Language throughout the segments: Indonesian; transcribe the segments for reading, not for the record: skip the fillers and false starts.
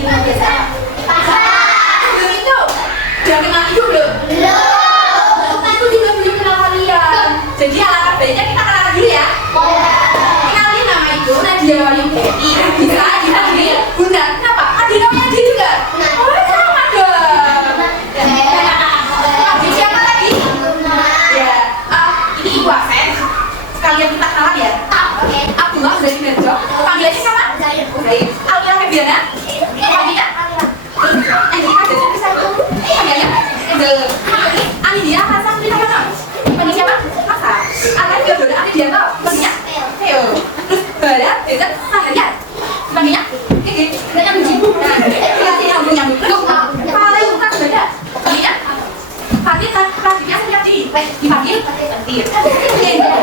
di rumah biasa? Belum itu? Udah kenal itu belum? Aku juga belum kenal kalian. Jadi alangkah baiknya kita kenalan dulu ya. Kenalin nama itu Nadia Wahyudewi. Bisa dipanggil Bunda. Kenapa? Ada namanya dia juga. Oh sama dong. Nadia siapa lagi? Ya, ini Ibu Asen. Sekalian kita kenalan ya. Abdullah dari Nerjo. Panggilannya siapa? Zaid. Almira Febiana. Panggilnya? Angika dari Saya. Panggilnya? Angel. Anidia Hasan dari mana? Panggil siapa? Masa. Anak Theodora Anidianto. Panggilnya? Theo. Terus Barat Desa Sandaria. Panggilnya? Gigi. Banyak biji. Berarti nyambung. Terus Paling Lukas Bada. Panggilnya? Fatih Prasidya Setiapji. Dipanggil? Fatih.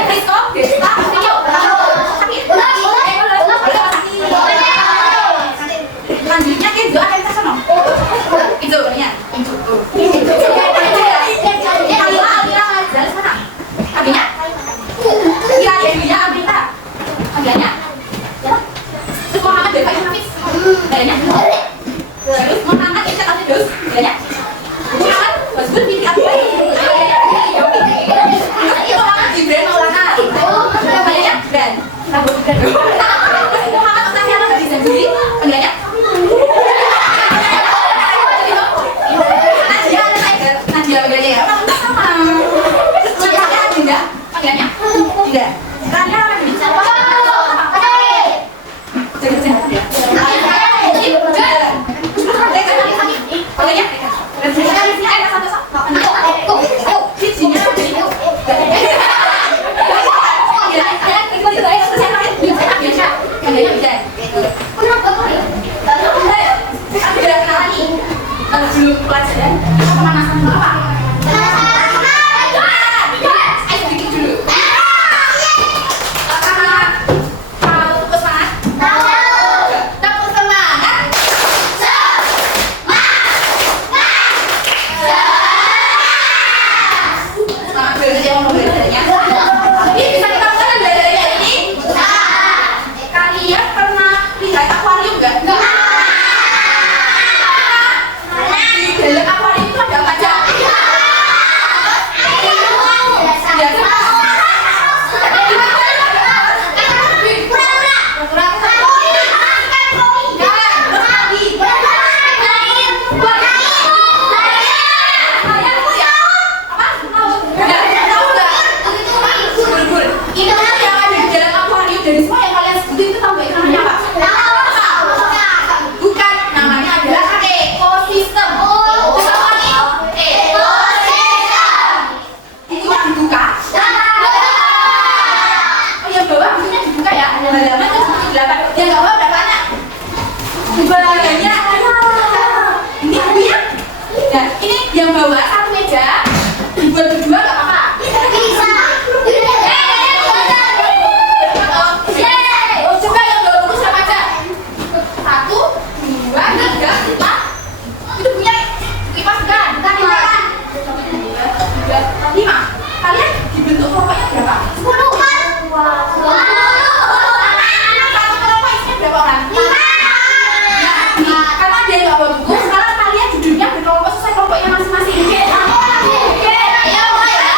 Kristo Desta Astio. Lanjutnya Kenzo ada yang tersono. Itu ya. Almira Hazal sana. Panggilnya? Kira dia Amrita. Panggilnya? Terus Muhammad Dewa Hafiz. Panggilnya? Terus Muhammad Isyad Al-Firdaus. Panggilnya? Muhammad Basbul bin Abdul. Itu Muhammad Jibril Maulana. Panggilnya? Ben. Muhammad Ustafiana dari Zambiri. Panggilnya? Nadia panggilnya ya? Sama. Terus ada Dinda. Panggilnya? Dinda. Rania apa ini? Jaga-jaga ya? Belum pelajaran, pemanasan dulu apa? Ayo bikin dulu. Tahu semangat? Tahu semangat? Semangat belajar yang mau belajarnya. Ini bisa kita mulai belajarnya ini? Kalian pernah lihat akuarium nggak? Dalam akuarium itu ada apa aja? Yang bawa satu meja dibuat berdua gak apa-apa. Coba yang bawa buku siapa aja? 1, 2, 3, 4. Itu punya kipas kan? 1, 2, 3, 5. Kalian dibentuk kelompoknya berapa? 10 kan? Satu kelompok isinya berapa orang? 5. Karena dia gak bawa buku, sekarang kalian duduknya berkelompok sesuai kelompoknya masing-masing. Oke. Ayo mulai ya.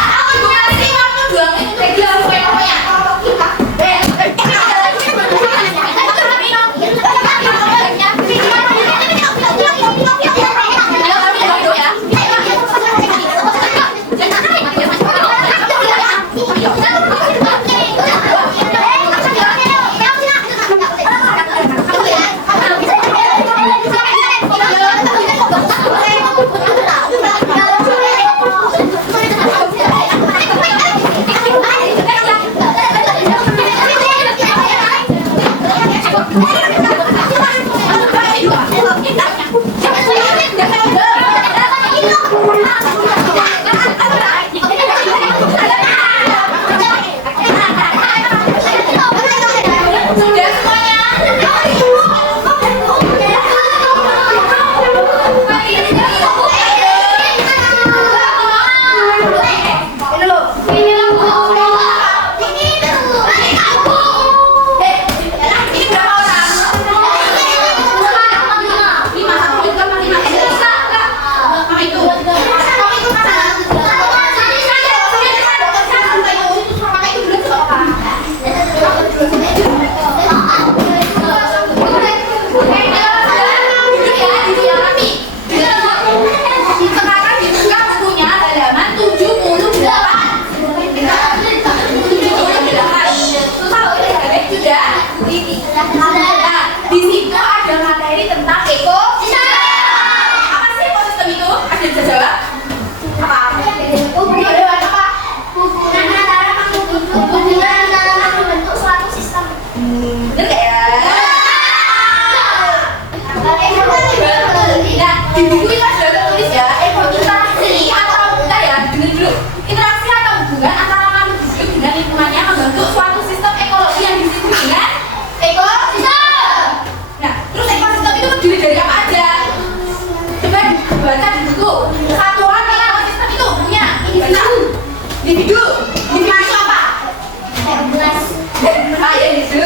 Individu. Individu itu apa? Individu.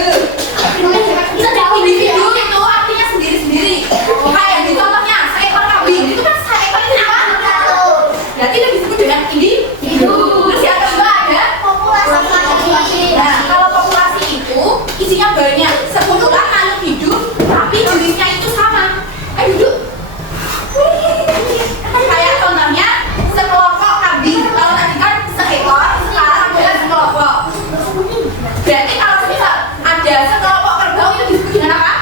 Individu itu artinya sendiri-sendiri. Kayak di contohnya seekor kambing itu kan seekor itu apa? Berarti itu disebut dengan individu. Terus yang kedua ada populasi. Nah, kalau populasi itu isinya banyak, 10 makhluk hidup, tapi jenisnya itu sama. Ayo duduk. Kayak contohnya sekelompok kambing. Kalau tadi kan seekor, sekarang adalah sekelompok. Berarti kalau misal ada sekelompok kerbau itu disebut dengan apa?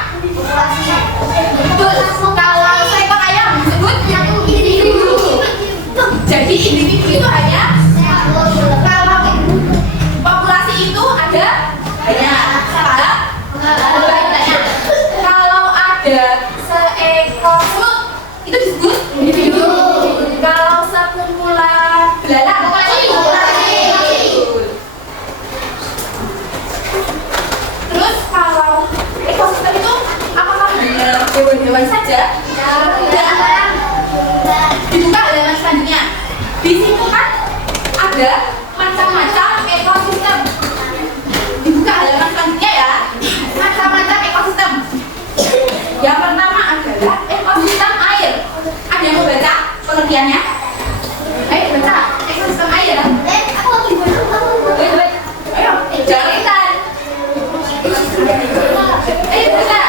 Betul. Kalau seekor ayam disebut individu. Jadi individu itu hanya kalau populasi itu ada banyak. Banyak. Kalau ada seekor semut itu disebut individu. Kalau sekumpulan belalang populasi. Terus kalau ekosistem itu apakah hewan-hewan saja? Tidak. Dibuka halaman selanjutnya. Di situ kan ada macam-macam ekosistem. Dibuka halaman selanjutnya ya. Macam-macam ekosistem. Yang pertama adalah ekosistem air. Ada yang mau baca pengertiannya? Ayo baca ekosistem air. Ayo, jangan rebutan. Ayo baca.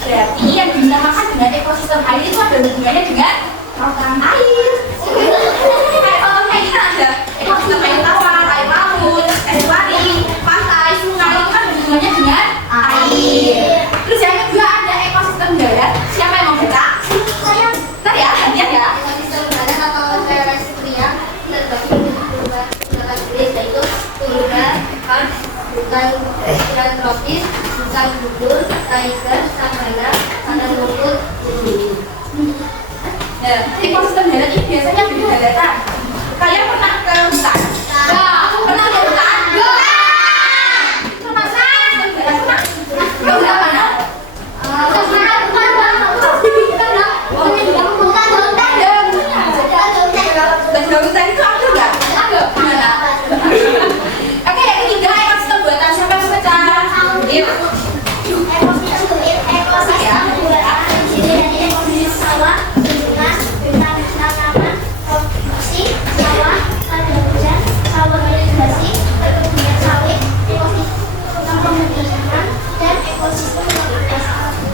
Berarti yang dinamakan dengan ekosistem air itu ada hubungannya dengan air. Kayak contohnya kita ada ekosistem air tawar, air laut, estuari, pantai, sungai itu kan hubungannya dengan air. Terus yang kedua ada ekosistem darat. Siapa yang mau baca? Saya. Ntar ya, gantian ya. Ekosistem darat atau terestrial terbagi menjadi beberapa jenis yaitu tundra, karst, hutan tropis, hutan gundul, taiga, savana, padang rumput, bumi. Nah, ekosistem darat ini biasanya di daratan. Kalian pernah ke hutan? Pernah ke hutan? Pernah ekosistem darat pernah? Ke hutan mana? Hutan itu ada nggak? Ada. Gimana? Oke, yang ketiga ekosistem buatan. Siapa yang baca?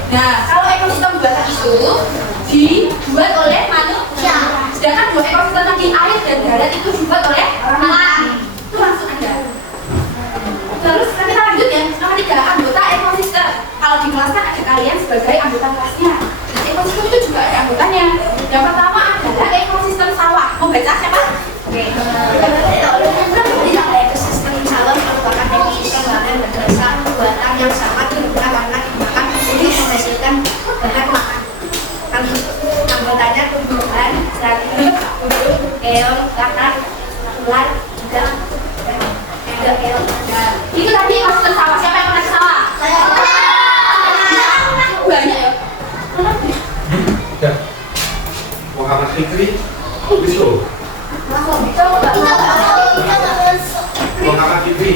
Nah, kalau ekosistem buatan itu dibuat oleh manusia. Sedangkan dua ekosistem tadi air dan darat itu dibuat oleh orang. Itu langsung ada. Terus kita lanjut ya. Nomor 3, anggota ekosistem. Kalau di kelas kan ada kalian sebagai anggota kelasnya. Ekosistem itu juga ada anggotanya. Yang pertama adalah ekosistem sawah. Mau baca siapa? Oke. Ekosistem sawah merupakan ekosistem lahan dan desa buatan yang sangat berguna karena digunakan untuk menghasilkan bahan makan. Anggotanya tumbuhan, serangga, burung, keong, kakak, ular, udang, keong. Itu tadi ekosistem sawah. Siapa yang pernah ke sawah? Banyak ya. Ya. Muhammad Fikri, Wisnu. Muhammad Fikri.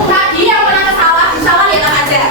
Tadi yang pernah ke sawah, di sawah lihat apa aja?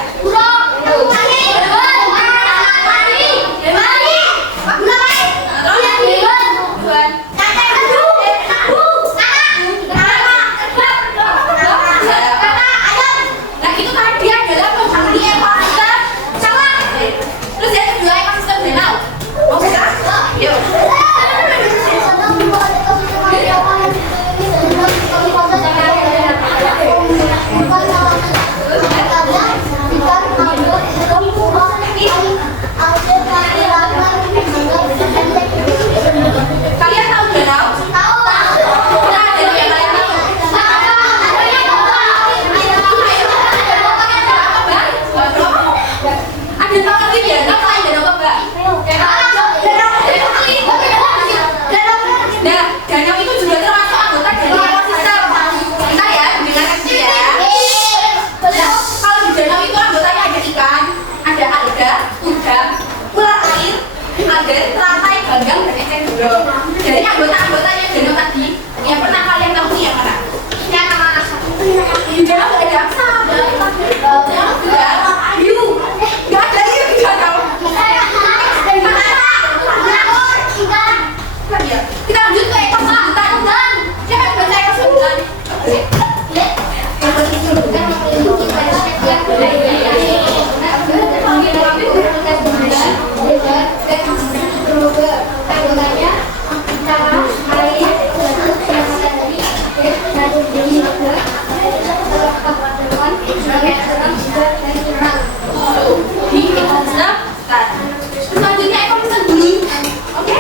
materi teratai ganggang dan eceng gondok. Dari anggota-anggotanya Deno tadi, yang pernah kalian temui yang mana? Yang anak-anak satu. Tidak ada Aksa. Tidak. Ayu. Nggak ada Ayu juga kamu. Kita lanjut ke ekor selanjutnya. Siapa yang baca ekor selanjutnya? Selanjutnya ekor pesan dulu. Oke?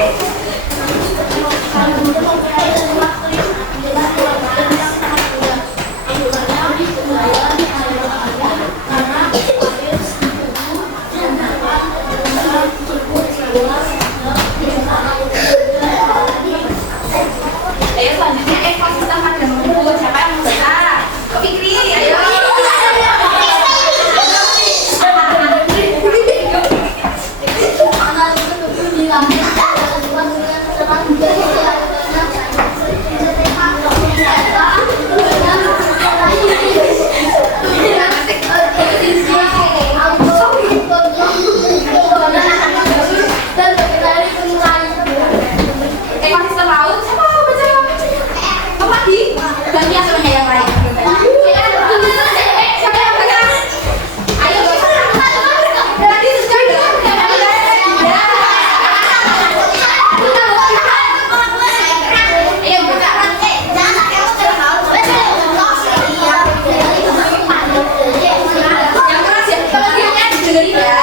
Ayo selanjutnya ekosistem pada ngumpul. Siapa yang mau bicara? Ke Fikri, ayo. Ekosistem laut, siapa mau baca? Kamu lagi? Gantian sama yang lain. Siapa yang baca? Ayo, nanti sudah dong. Ayo baca. Yang keras ya, bagiannya didengerin ya.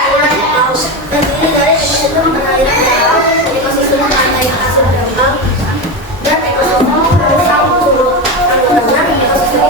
Terdiri dari ekosistem perairan darat, ekosistem pantai yang hasil berkembang, dan ekosistem samudra. Anggotanya ekosistem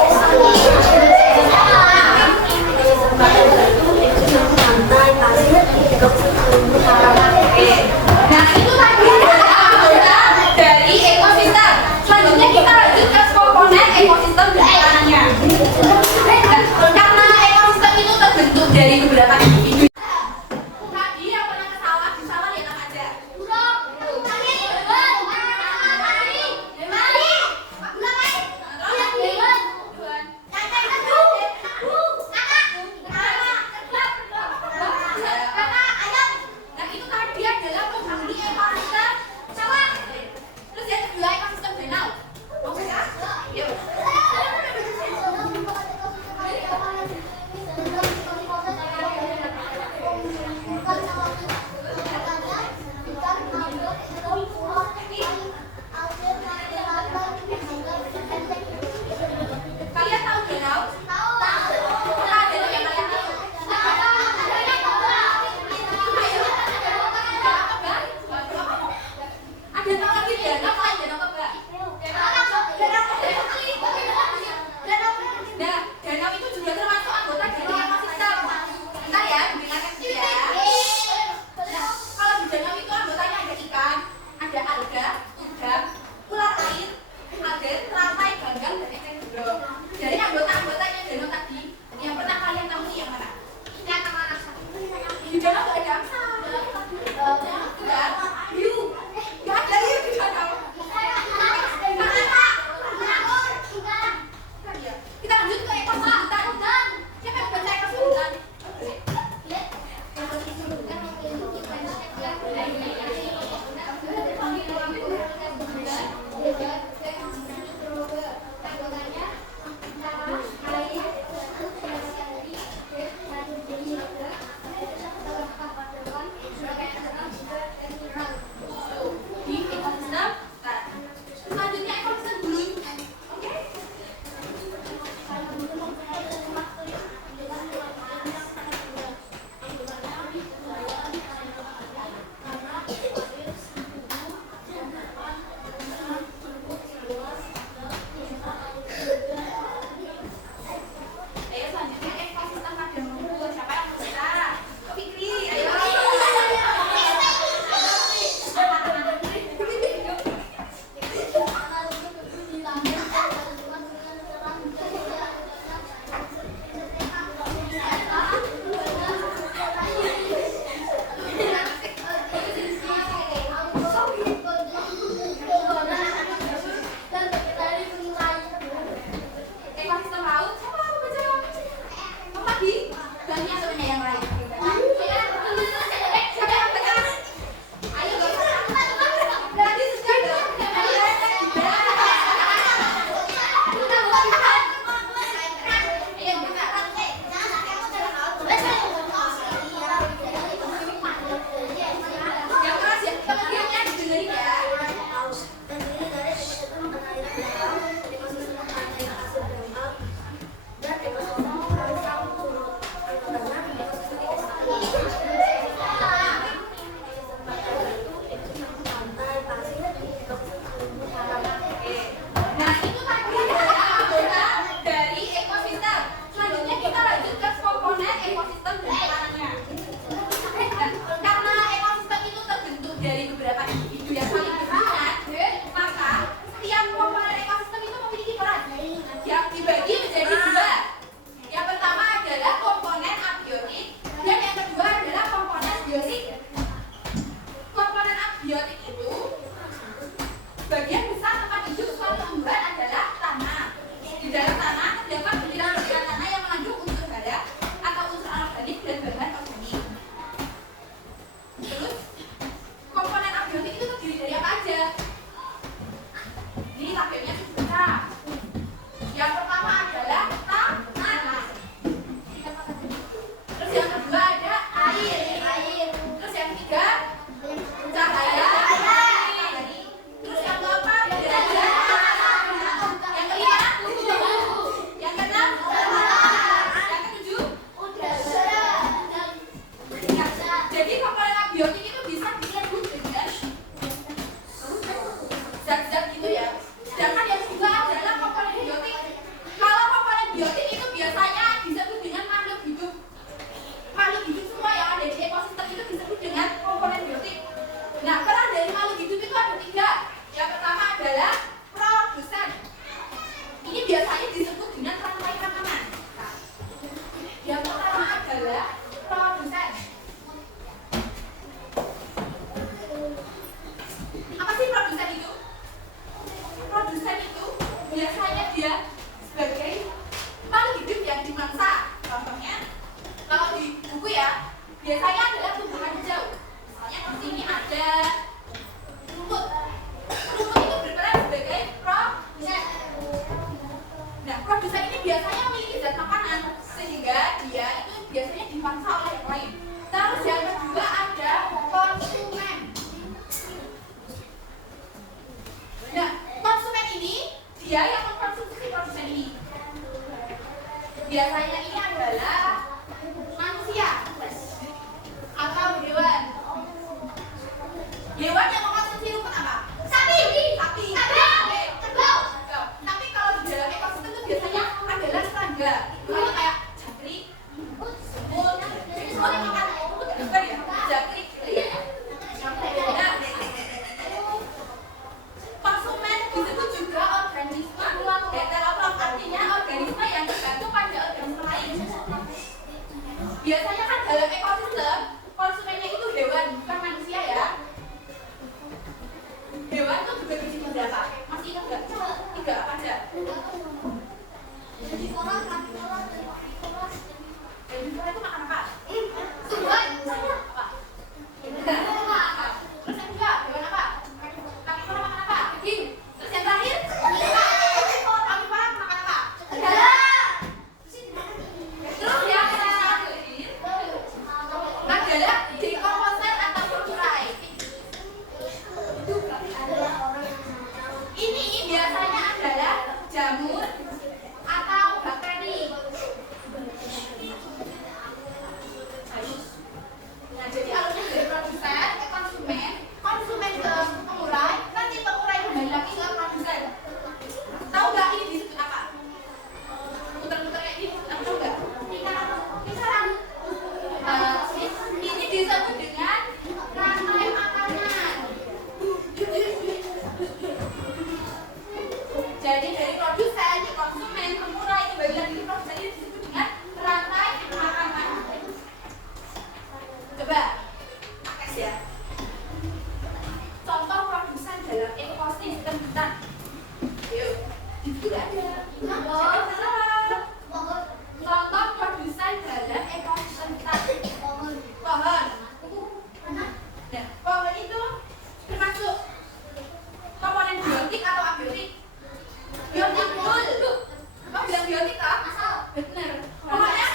abiotik itu bagian besar tempat hidup suatu tumbuhan adalah tanah. Di dalam tanah terdapat butiran-butiran tanah yang mengandung unsur hara atau unsur anorganik dan bahan organik. Terus komponen abiotik itu terdiri dari apa aja? Ini tabelnya disebutkan. Yang pertama adalah tanah. Terus yang kedua ada air. Terus yang ketiga cahaya. Terus yang keempat udara. Yang kelima yang keenam yang ketujuh udara. Jadi komponen abiotik itu bisa disebut dengan zat-zat gitu ya. Sedangkan yang kedua adalah komponen biotik. Kalau komponen biotik itu biasanya disebut dengan makhluk hidup. Makhluk hidup semua yang ada di ekosistem itu disebut dengan komponen biotik. Nah, peran dari makhluk hidup itu ada 3. Yang pertama adalah produsen. Ini biasanya disebut dengan rantai makanan. Yang pertama adalah produsen. Apa sih produsen itu? Produsen itu biasanya dia sebagai makhluk hidup yang dimangsa. Contohnya, kalau di buku ya, biasanya adalah tumbuhan hijau. Misalnya di sini ada rumput. Rumput itu berperan sebagai produsen. Nah, produsen ini biasanya memiliki zat makanan sehingga dia itu biasanya dimangsa oleh yang lain. Terus yang kedua ada konsumen. Nah, konsumen ini dia yang mengkonsumsi produsen ini. Biasanya ini adalah manusia atau hewan. Hewan yang mengkonsumsi rumput apa? Sapi. Kerbau. Tapi kalau di dalam ekosistem itu biasanya adalah serangga. Kalau kayak jangkrik, semut yang makan rumput juga ya. Jangkrik. Nah, konsumen disebut juga organisme heterotrof, artinya organisme yang tergantung pada organisme lain. Biasanya kan dalam ekosistem konsumennya itu hewan, bukan manusia ya. Hewan itu juga jenis berapa? Masih ingat nggak? 3 apa aja? Herbivora itu makan apa? Apa? Terus yang kedua, hewan apa? Herbivora makan apa? Daging. Terus yang terakhir? Herbivora makan apa? Terus yang terakhir adalah dekomposer atau bercerai. Ini biasanya adalah jamur atau bakteri. Nah, jadi alurnya dari produsen ke konsumen, konsumen ke pengurai, nanti pengurai kembali lagi ke produsen. Tahu nggak ini disebut apa? Muter-muter kayak gini, tahu nggak? Lingkaran. Ini disebut dengan rantai makanan. Jadi dari produsen ke konsumen, pengurai kembali lagi ke produsen, ini disebut dengan rantai makanan. Coba, tes ya. Contoh produsen dalam ekosistem hutan. Yuk, itu ada. Contoh produsen dalam ekosistem hutan. Pohon. Nah, pohon itu termasuk komponen biotik atau abiotik? Biotik, betul. Kamu bilang biotik tak? Benar. Pokoknya,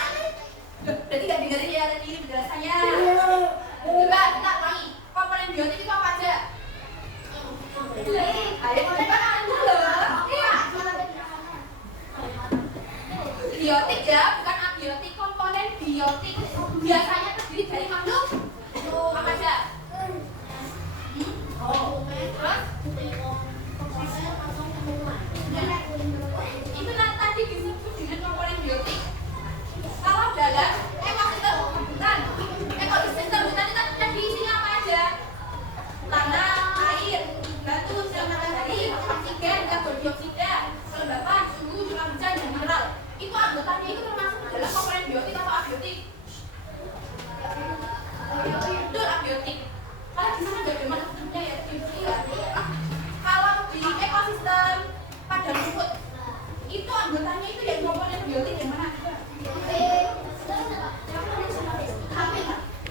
berarti nggak dengerin ya tadi penjelasannya. Coba kita ulangi. Komponen biotik itu apa aja? Ayo kita dulu. Biotik ya, bukan abiotik. Komponen biotik biasanya terdiri dari makhluk apa aja? Terus? Itu tadi disebut dengan komponen biotik. Kalau dalam ekosistem hutan itu tadi isinya apa aja? Tanah, air, batu, sinar matahari, oksigen, karbon dioksida, kelembapan, suhu, curah hujan, dan mineral. Itu anggotanya itu termasuk dalam komponen biotik atau abiotik? Betul, abiotik. Kalau di sana nggak ada makhluk hidupnya ya. anggotanya itu yang komponen biotik yang mana?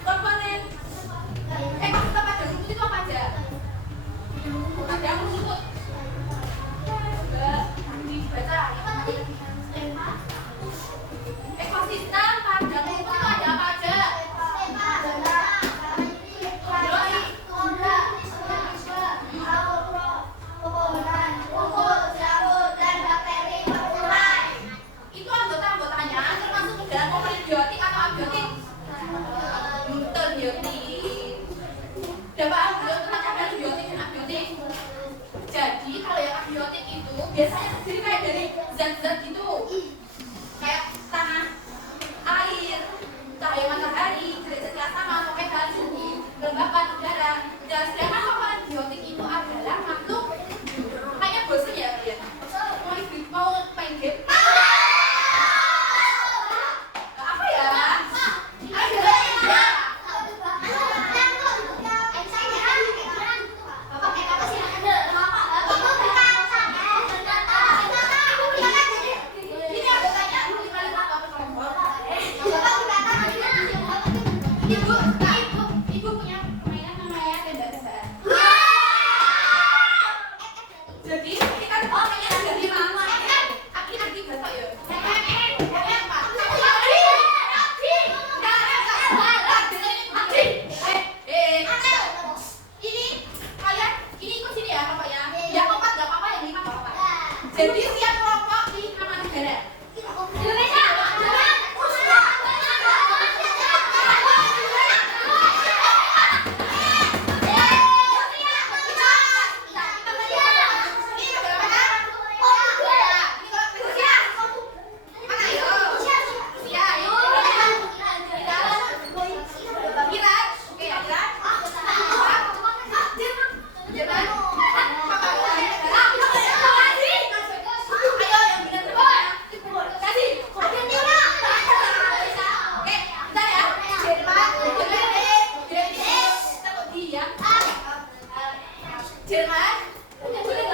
Komponen maksud apa ada rumput itu apa aja? Ada yang rumput. Baca. Ekosistem pada rumput itu ada apa aja? Itu anggota-anggotanya termasuk ke dalam komponen biotik atau abiotik? Betul, biotik. Dapat ada biotik dan abiotik. Jadi kalau yang abiotik itu biasanya terdiri kayak dari zat-zat gitu, kayak tanah, air, cahaya matahari, derajat yang sama, pH suhu, kelembapan udara. Dan sedangkan komponen biotik itu adalah makhluk kayaknya bosan ya kalian. Mau main game? Apa ya? Ibu punya mainan namanya tembak-tembakan. Jadi kita kayaknya ada di mana? Aki besok ya. Ini kalian ini ikut sini ya kelompoknya. Yang keempat gak apa-apa, yang lima gak apa-apa. Jadi siap kelompok di nama negara. Indonesia. Jerman, boleh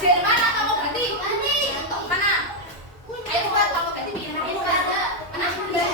Jerman atau mau ganti? Mana? Ayo buat kamu ganti pilih mana?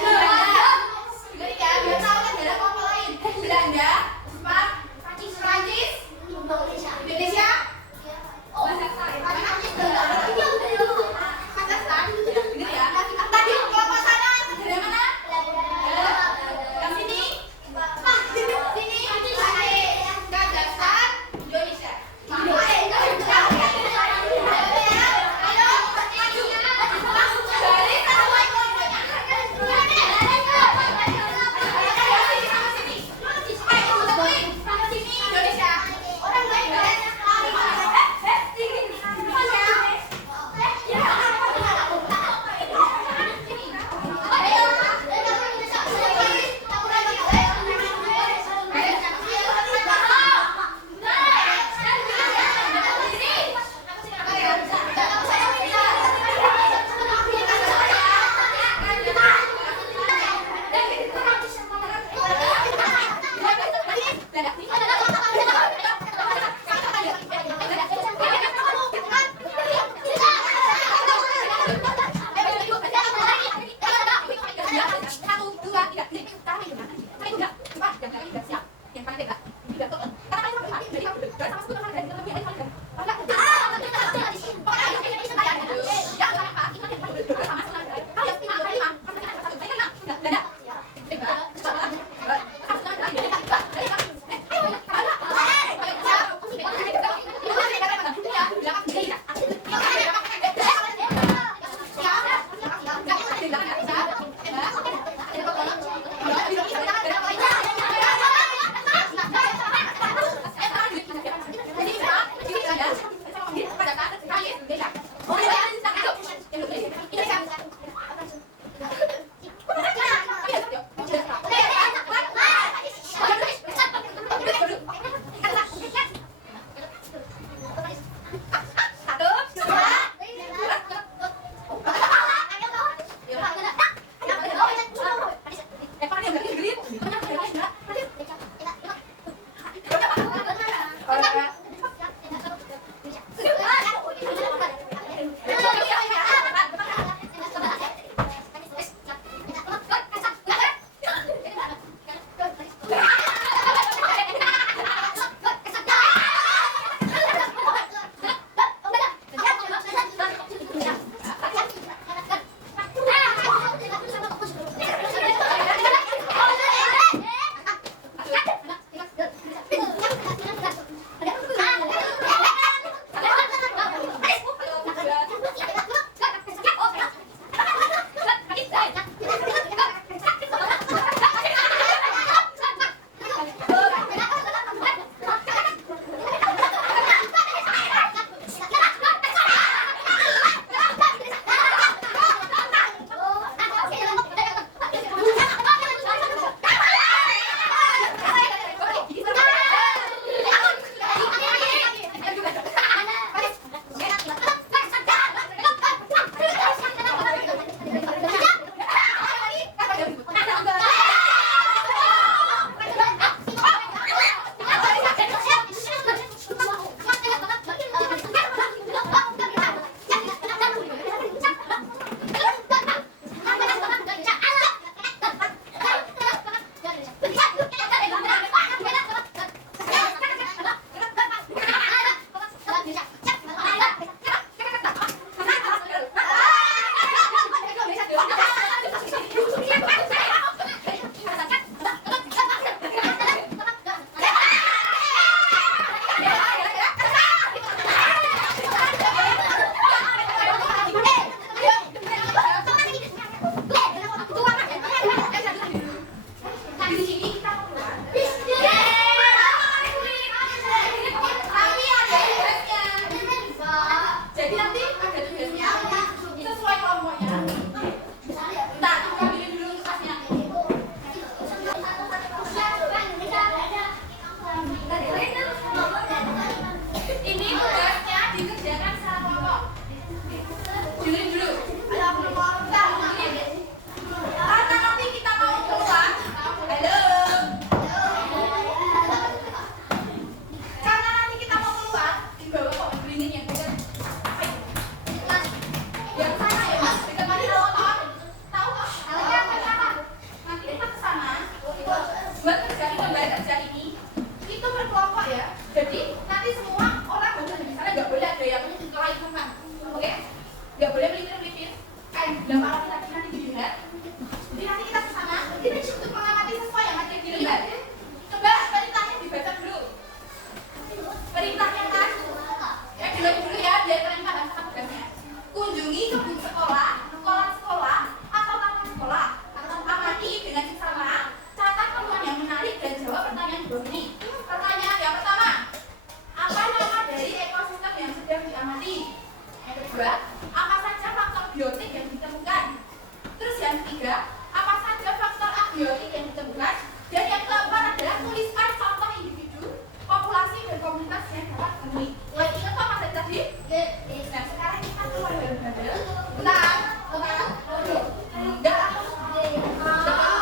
ketiga, apa saja faktor abiotik yang ditemukan? Dan yang keempat adalah tuliskan contoh individu, populasi dan komunitas yang dapat ditemui. Masih ingat apa materi tadi? Nah, sekarang kita keluar dari bandel. Bentar, enggak dulu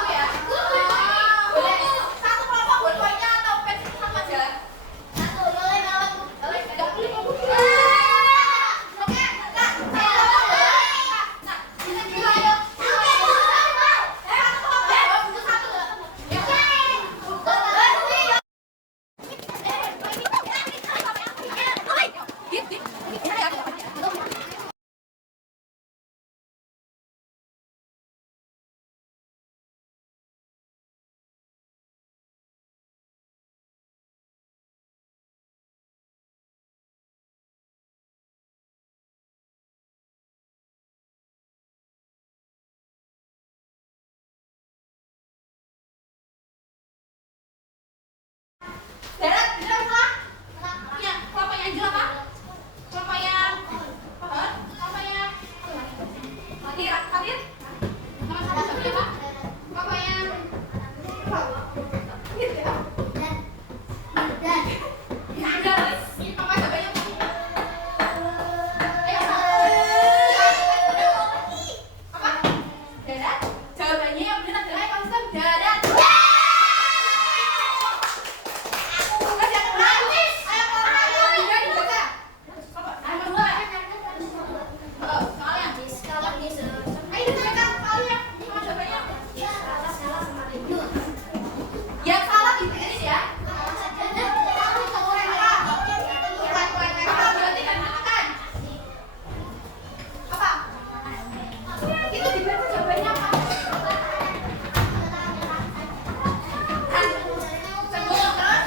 ya. Boleh satu kelompok buat poinnya atau pensi sama aja? Enggak boleh ngomong dulu. Oke, nah, kita dulu ayo. Satu kelompok, satu. Ya. Berat, benar salah? Ya, kelompok yang Angel apa? Kelompok yang pohon? Kelompok yang Fatir? Nama satu siapa apa? Kelompok yang ya, udah. Kelompok siapa yang apa? Darat? Jawabannya yang benar adalah konsep darat. Yang salah di tenis ya. Apa? Itu dibaca jawabannya apa? Semut terus?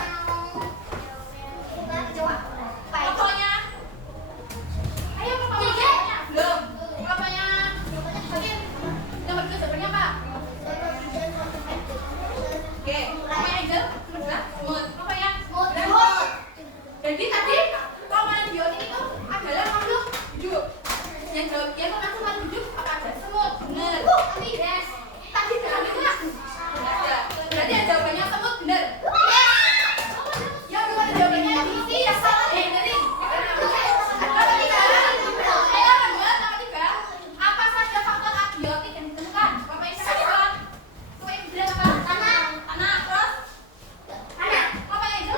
Pokoknya. Ayo pokoknya. Belum. Pokoknya. Nomor 2 jawabannya apa? Oke, apa yang Angel? Kedua, semut. Apa yang? Semut. Jadi tadi komponen biotik itu adalah makhluk hidup. Yang jawabnya makhluk hidup apa ada? Semut. Benar. Tadi dalam itu nggak ada. Berarti yang jawabannya semut benar. Ya belum ada jawabannya diisi yang salah ya dari. Nomor 3. Ayo kedua, nomor 3. Apa saja faktor abiotik yang ditemukan? Apa yang saya jawab? Apa yang benar apa? Tanah, terus? Apa yang itu?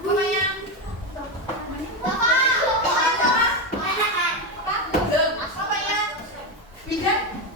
Apa yang? Apa? Belum. Apa yang? Bidang?